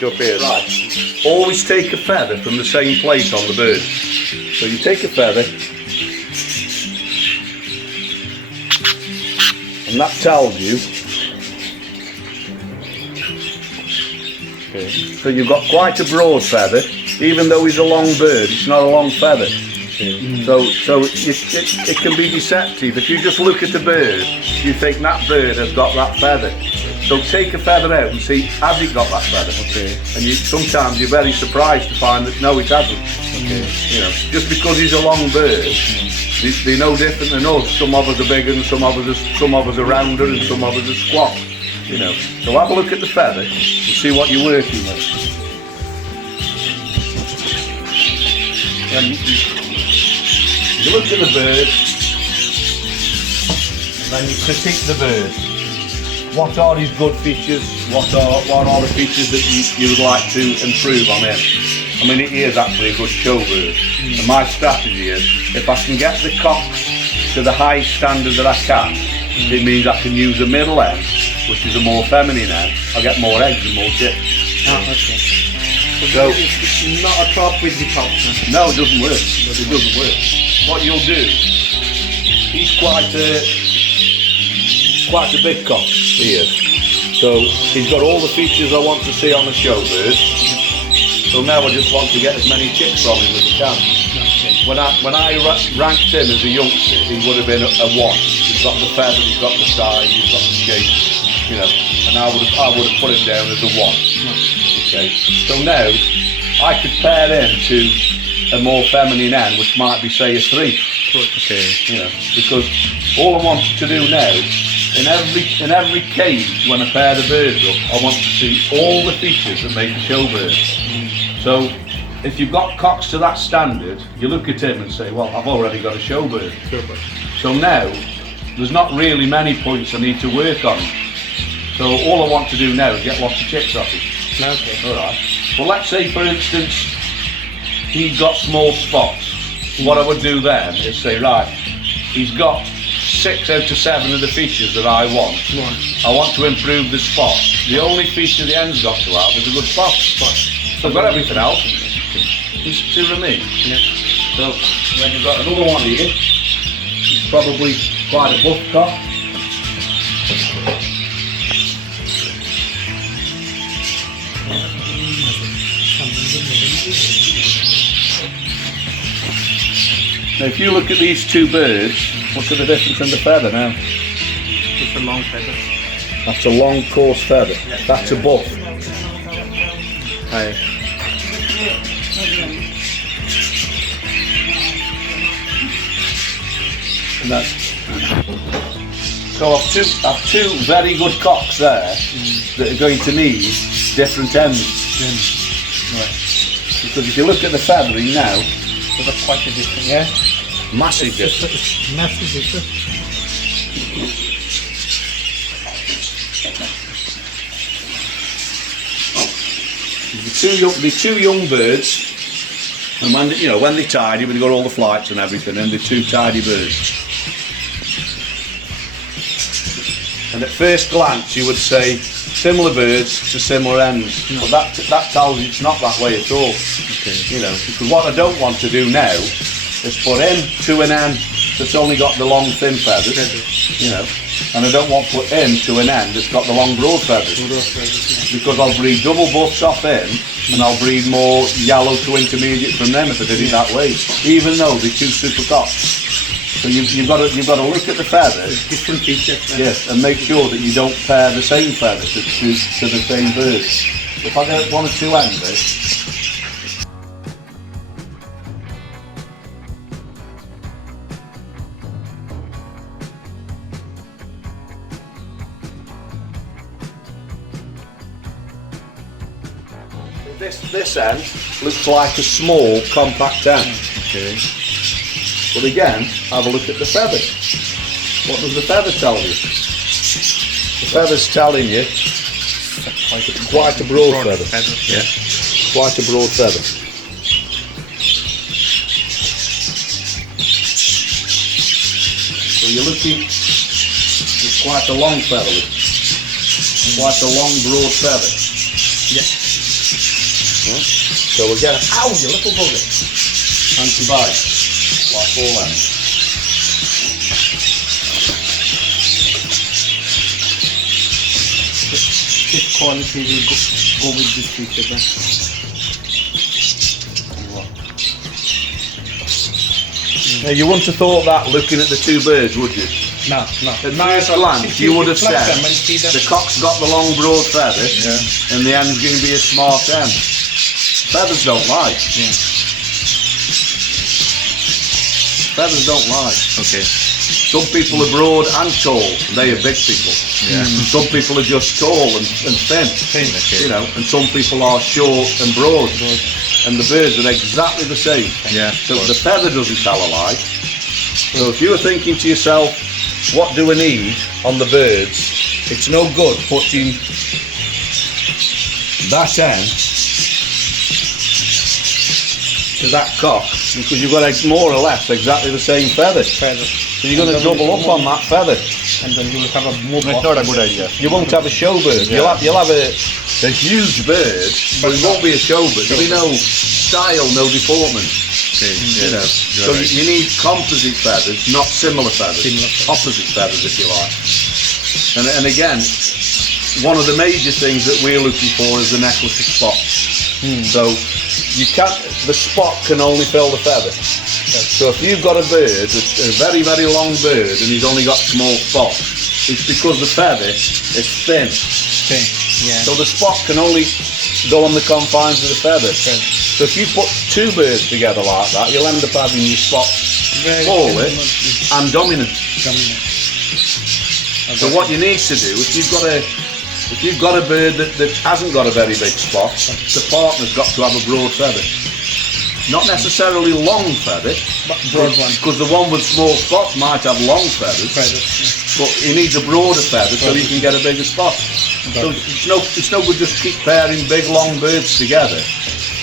lift you up here. Right. Always take a feather from the same place on the bird. So you take a feather, and that tells you. Okay. So you've got quite a broad feather, even though he's a long bird, it's not a long feather. Okay. So it can be deceptive. If you just look at the bird, you think that bird has got that feather. So take a feather out and see, has it got that feather? Okay. And sometimes you're very surprised to find that no, it hasn't. Okay. You know, just because he's a long bird, they're no different than us. Some of us are bigger and some of us are rounder and some of us are squat. You know, so have a look at the feather and see what you're working with. And you look at the bird, and then you critique the bird. What are his good features? What are the features that you would like to improve on him? I mean, he is actually a good show bird. And my strategy is, if I can get the cocks to the highest standard that I can, it means I can use the middle end, which is a more feminine end. I get more eggs and more chicks. Oh, okay. So It's not a crop with the cocks. no, it doesn't work. It doesn't work. What you'll do, he's quite a big cock, he is. So he's got all the features I want to see on a show bird. So now I just want to get as many chicks from him as I can. When I ranked him as a youngster, he would have been a 1. He's got the feather, he's got the size, he's got the shape, you know. And I would have put him down as a 1. Okay. So now I could pair him to a more feminine end, which might be say a 3. Okay. You know, because all I want to do now, in every cage when I pair the birds up, I want to see all the features that make a show bird. So if you've got cocks to that standard, you look at him and say, well, I've already got a show bird. So now there's not really many points I need to work on. So all I want to do now is get lots of chicks off him. Okay. Alright. Well, let's say for instance he's got small spots. What I would do then is say, right, he's got 6 out of 7 of the features that I want. I want to improve the spot. The only feature the end's got to have is a good spot. So I've got everything else. It's to remain. Yeah. So then you've got another one here. It's probably quite a buff cock. Now if you look at these two birds, look at the difference in the feather now. It's a long feather. That's a long coarse feather. That's a buff. Hi. And that's, so I've two very good cocks there that are going to need different ends. Right. Because if you look at the feathering now, There's quite a difference. Yeah. massive difference. It's massive difference. The two young birds, and when they're tidy, when they got all the flights and everything, and they're 2 tidy birds. And at first glance, you would say similar birds to similar ends, but that tells you it's not that way at all. Okay. You know, because what I don't want to do now is put in to an end that's only got the long thin feathers, you know, and I don't want to put in to an end that's got the long broad feathers, because I'll breed double buffs off in, and I'll breed more yellow to intermediate from them if I did it that way, even though they're 2 super cocks. So you've got to look at the feathers, Different features. yes, and make sure that you don't pair the same feathers to the same bird. If I get 1 or 2 ends, this end looks like a small compact end. Okay. But again, have a look at the feather. What does the feather tell you? The feather's telling you it's quite a broad feather. Yeah. Quite a broad feather. So you're looking, it's quite a long feather. Quite a long broad feather. Yeah. So again, ow, you little bugger. Anti-bite, like all them. This quality will go with this feature then. Now, you wouldn't have thought that looking at the two birds, would you? No. At first glance, you would have said the cock's got the long broad feather and the end's going to be a smart end. Feathers don't lie. Yeah. Feathers don't lie. Okay. Some people are broad and tall, and they are big people. Yeah. Some people are just tall and thin, Okay. you know, and some people are short and broad. And the birds are exactly the same. Yeah. So the feather doesn't tell a lie. So if you were thinking to yourself, what do I need on the birds? It's no good putting that end to that cock, because you've got more or less exactly the same feather. So you're going to double up on that feather. And then you will have a more. It's not a good idea. You won't have a show bird. Yeah. You'll have a huge bird, but it won't be a show bird. There'll be no style, no deportment. Okay. You know. You're So right. you need composite feathers, not similar feathers. Similar feathers. Opposite feathers, if you like. And again, one of the major things that we're looking for is the necklace of spots. So you can't. The spot can only fill the feather. So if you've got a bird, a very, very long bird, and he's only got small spots, it's because the feather is thin. Okay. Yeah. So the spot can only go on the confines of the feather. So if you put two birds together like that, you'll end up having your spots Very smaller similar. and dominant. Dominant. So what you need to do, if you've got a bird that hasn't got a very big spot, the partner's got to have a broad feather. Not necessarily long feather, But broad one. because the one with small spots might have long feathers, but he needs a broader feather so he can get a bigger spot. So it's no good just keep pairing big long birds together.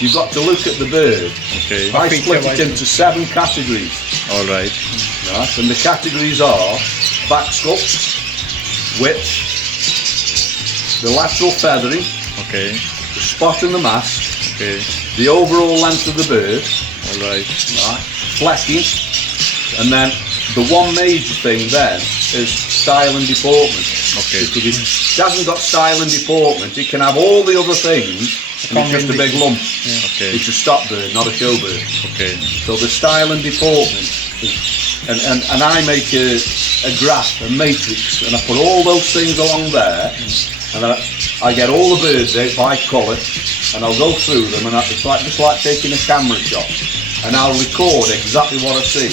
You've got to look at the bird. Okay. I split it into 7 categories. All right. Right? And the categories are back sculpt, width, the lateral feathering, Okay. the spot and the mask, Okay. the overall length of the bird, All right. right, flecking, and then the one major thing then is style and deportment. Okay. Because if it hasn't got style and deportment, it can have all the other things, and it's just a big lump. Okay. It's a stop bird, not a show bird. Okay. So the style and deportment, and I make a graph, a matrix, and I put all those things along there, and then I get all the birds out by colour, and I'll go through them, and it's like just like taking a camera shot, and I'll record exactly what I see.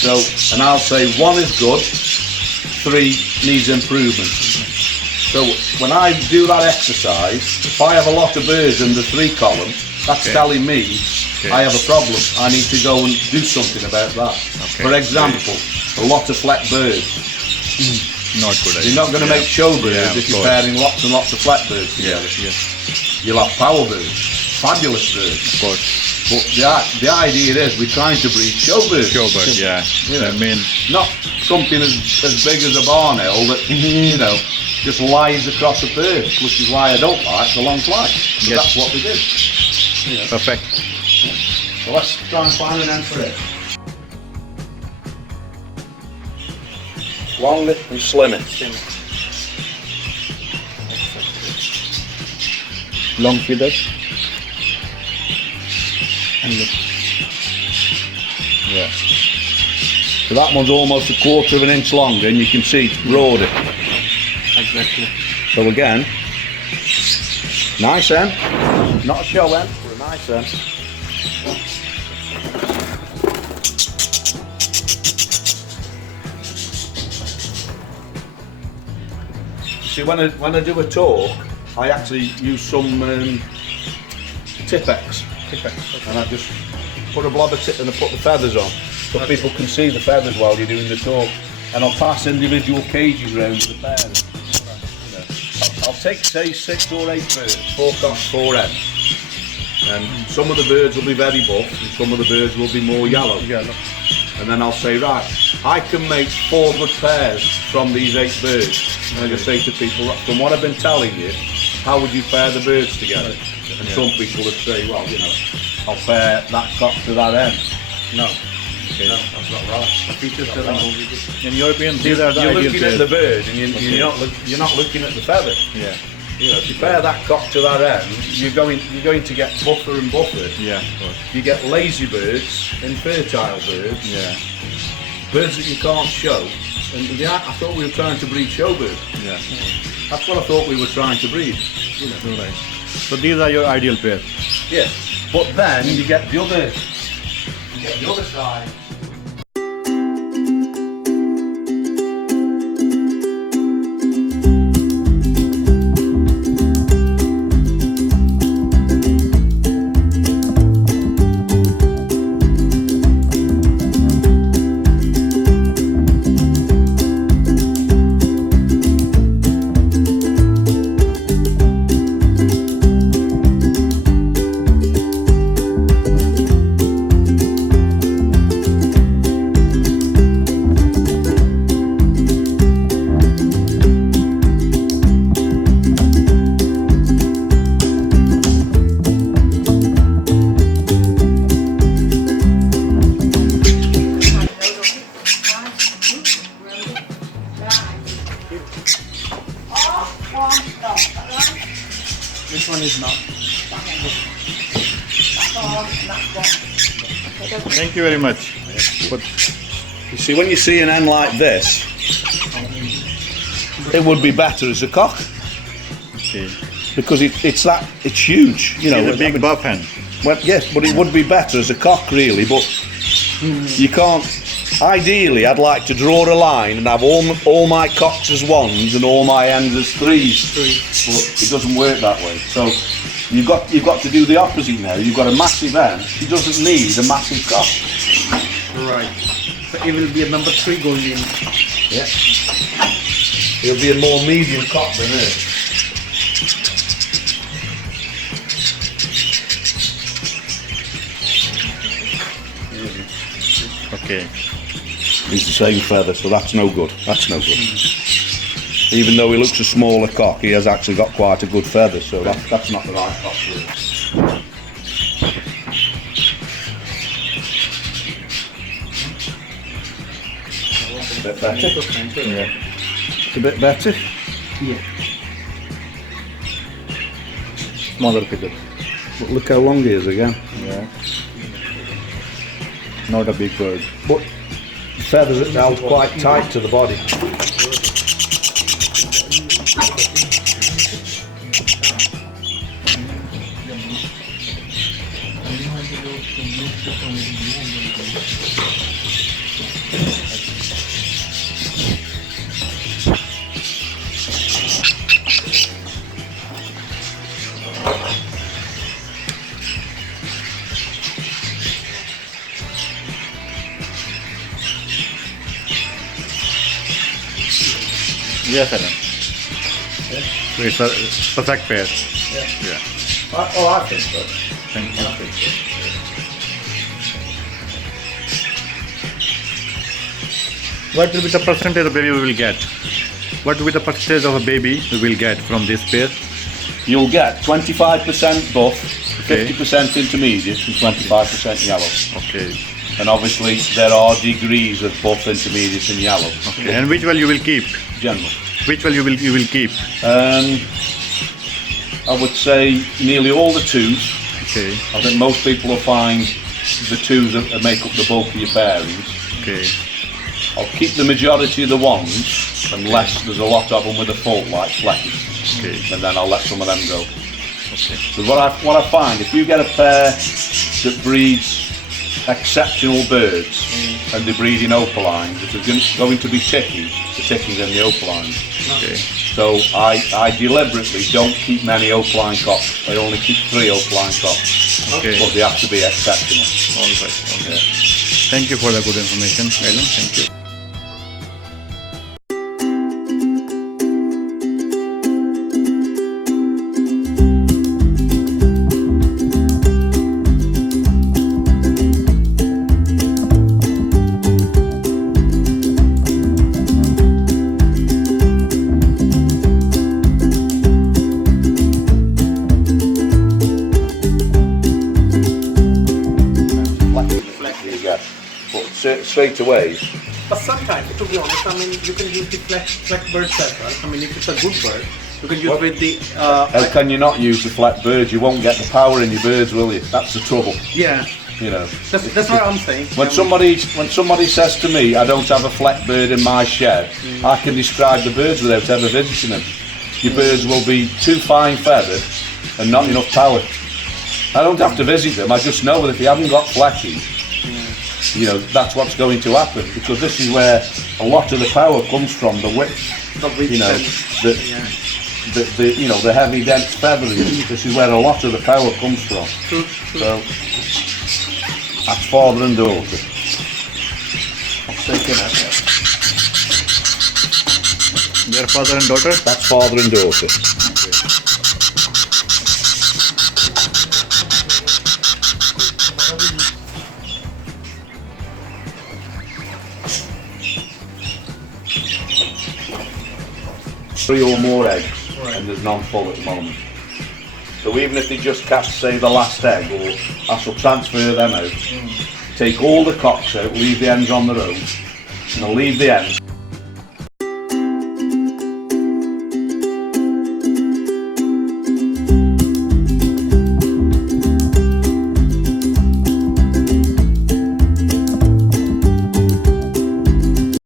So, and I'll say 1 is good, 3 needs improvement. So when I do that exercise, if I have a lot of birds in the 3 column, that's Okay. telling me I have a problem. I need to go and do something about that. Okay. For example, a lot of fleck birds. Not good idea. You're not going to make show birds Yeah, if of you're course. pairing lots and lots of fleck birds together. Yes. You'll have power birds, fabulous birds. Of course. But the idea is we're trying to breed show birds. Showbird. Yeah. Yeah. I mean. Not something as big as a barn owl that, you know, just lies across a bird, which is why I don't like the long flight. So Yes. that's what we do. Perfect. So let's try and find an end for it. Long and slim it. Long feathers. And look. Yeah. So that one's almost 1/4 of an inch longer, and you can see it's broader. Exactly. So again, nice end, not a show end, but a nice end. See, when I do a talk, I actually use some Tipex, and I just put a blob of tip and I put the feathers on, so people can see the feathers while you're doing the talk. And I'll pass individual cages round to the pairs. You know, I'll take, say, 6 or 8 birds, 4 cocks, 4 hens. And some of the birds will be very buff, and some of the birds will be more yellow. And then I'll say, right, I can make 4 good pairs from these 8 birds. And I just say to people, from what I've been telling you, how would you pair the birds together? And some people would say, well, you know, I'll pair that cock to that end. No. Okay. No, that's not right. The features doesn't go with it. In your opinion, these are the You're ideal looking at pairs. the bird and you're not looking at the feather. Yeah. You know, if you pair that cock to that end, you're going to get buffer and buffer. Yeah, of course. You get lazy birds and fertile birds. Yeah. Birds that you can't show. And I thought we were trying to breed show birds. Yeah. That's what I thought we were trying to breed. You know. Right. So these are your ideal pairs. Yes. But then you get the other side. Which one is not? Thank you very much. But You see, when you see an hen like this, it would be better as a cock okay. because it's huge. You know, It's a big buff hen. Well, yes, but it would be better as a cock, really. But you can't. Ideally, I'd like to draw a line and have all my cocks as ones and all my hens as threes. But it doesn't work that way. So you've got to do the opposite now. You've got a massive hen. She doesn't need a massive cock. Right. So it will be a number 3 going in. Yeah. He'll be a more medium cock than her. Okay. He's the same feather, so that's no good. That's no good. Even though he looks a smaller cock, he has actually got quite a good feather, so that's not the right cock for him. A bit better. Yeah. It's a bit better. Yeah. Smaller figure. But look how long he is again. Yeah. Not a big bird. But the feathers are held quite tight to the body. Yes, Alan. Yeah. So it's a perfect pair. Yeah. Yeah. I think so. Thank you. I think so. What will be the percentage of baby we will get? What will be the percentage of a baby we will get from this pair? You'll get 25% buff, Okay. 50% intermediate and 25% yellow. Okay. And obviously there are degrees of buff, intermediate and yellow. Okay. And which one you will keep? General. Which one you will keep? I would say nearly all the twos. Okay. I think most people will find the twos that make up the bulk of your pairings. Okay. I'll keep the majority of the ones unless there's a lot of them with a fault like fleckies. Okay. And then I'll let some of them go. Okay. Because what I find, if you get a pair that breeds exceptional birds and they breed in opalines, if there's going to be ticking, the ticking's in the opalines. Okay. So I deliberately don't keep many opaline cocks. I only keep 3 opaline cocks. Okay. But they have to be exceptional. All right. Okay. Thank you for the good information, Alan. Thank you. flex you get. But straight away, But sometimes, to be honest, I mean, you can use the flex bird as well. I mean, if it's a good bird, you can use with the. how can you not use the flat bird? You won't get the power in your birds, will you? That's the trouble. Yeah, You know. that's what I'm saying. When somebody says to me, I don't have a fleck bird in my shed, I can describe the birds without ever visiting them. Your birds will be too fine feathered and not enough power. I don't have to visit them. I just know that if you haven't got flecking, you know, that's what's going to happen, because this is where a lot of the power comes from, the width, you know, you know, the heavy dense feathering. This is where a lot of the power comes from. So that's father and daughter. Their father and daughter? That's father and daughter. Three or more eggs, and there's none full at the moment. So even if they just catch, say, the last egg, or I shall transfer them out, take all the cocks out, leave the hens on their own, and I'll leave the hens,